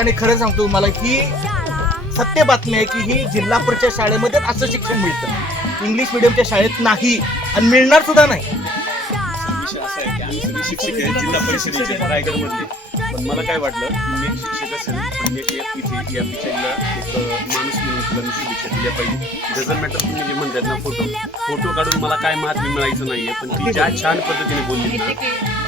आणि खरं सांगतो तुम्हाला ही सत्य बातमी आहे की ही जिल्हा परिषद शाळेमध्ये असं शिक्षण मिळतं, इंग्लिश मिडियमच्या शाळेत नाही आणि मिळणार सुद्धा नाही. विषय असा आहे की आम्ही सगळे शिक्षक आहेत जिल्हा परिषदेचे रायगडमधले. पण मला काय वाटलं मी एक शिक्षक असेल पण एक इथे या पिक्चरला एक माणूस म्हणून तुला मी शुभेच्छा दिल्या पाहिजे. डझन मॅटर तुम्ही जे म्हणतात ना फोटो काढून मला काय महात्म्य मिळायचं नाहीये, पण ती ज्या छान पद्धतीने बोलली ना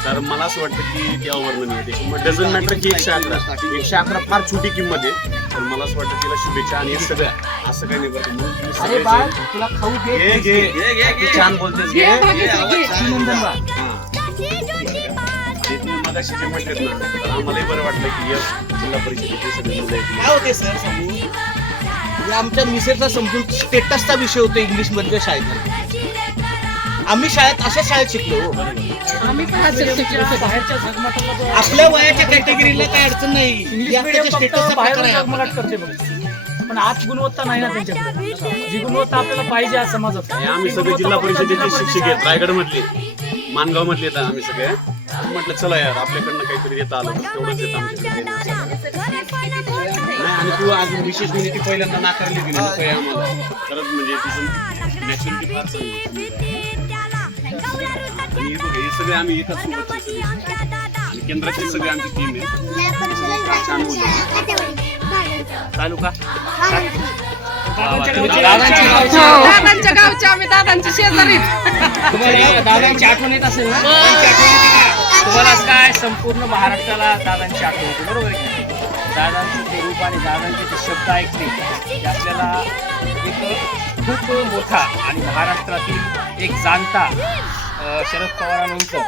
तर मला असं वाटतं की ते अवर्णनीय आहे. मग डझन मॅटर की 111 फार छोटी किंमत आहे, तर मला असं वाटतं तिला शुभेच्छा. आणि हे सगळं असं काही नाही बरं अरे बाळ तुला खाऊ दे, छान बोलतेस मगाशी जे म्हणतात ना तर आम्हालाही बरं वाटलं की जिल्हा परिषदेचे सगळे मुलं आहेत. काय होते सर सांगू म्हणजे आमच्या मिसेसचा समजून स्टेटसचा विषय होतो इंग्लिश मधल्या शाळेत. आम्ही अशा शाळेत शिकलो. आपल्या वयाच्या कॅटेगरीला काय अडचण नाही, पण आज गुणवत्ता नाही ना त्यांच्याकडे, जी गुणवत्ता आपल्याला पाहिजे आज समाजात. आम्ही सगळे जिल्हा परिषदेचे शिक्षक आहेत रायगड मधले, मानगाव मधले आहेत आम्ही सगळे. म्हटलं चला यार आपल्याकडनं काहीतरी येत आलं तेवढंच येत आमच्याकडे नाही. आणि तू आज विशेष म्हणजे ती पहिल्यांदा नाकारली गेली आम्हाला खरंच म्हणजे तिचं नॅचरलिटी फार चांगली. आणि हे बघ हे सगळे आम्ही एकाच सोबतचे सगळे आणि केंद्राची सगळे आमची टीम आहे. छान बोलतो चालू का दादांच्या गावच्या आम्ही दादांची शेजारी. तुम्हाला दादांची आठवण येत असेल ना? तुम्हाला काय संपूर्ण महाराष्ट्राला दादांची आठवण होती, बरोबर आहे? दादांचे ते रूप आणि दादांचे ते शब्द ऐकले की आपल्याला एक खूप मोठा आणि महाराष्ट्रातील एक जाणता शरद पवारांनंतर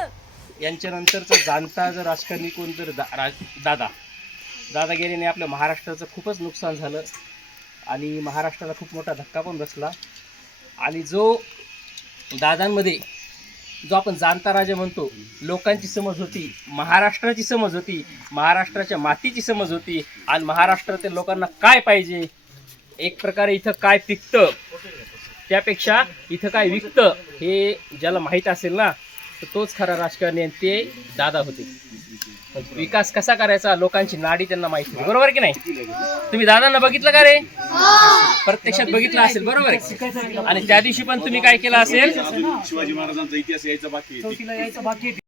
यांच्यानंतरचा जाणता जर राजकारणी कोण तर दादा गेल्याने आपल्या महाराष्ट्राचं खूपच नुकसान झालं आणि महाराष्ट्राला खूप मोठा धक्का पण बसला. आणि जो दादांमध्ये जो आपण जाणता राजा म्हणतो, लोकांची समज होती, महाराष्ट्राची समज होती, महाराष्ट्राच्या मातीची समज होती आणि महाराष्ट्रातील लोकांना काय पाहिजे, एक प्रकारे इथं काय पिकतं त्यापेक्षा इथं काय विकतं हे ज्याला माहीत असेल ना तर तोच खरा राजकारणी आणि ते दादा होते. विकास कसा करायचा लोकांची नाडी त्यांना माहिती होती, बरोबर की नाही? तुम्ही दादांना बघितलं का रे? प्रत्यक्षात बघितलं असेल, बरोबर आहे? आणि त्या दिवशी पण तुम्ही काय केलं असेल? शिवाजी महाराजांचा इतिहास यायचा बाकी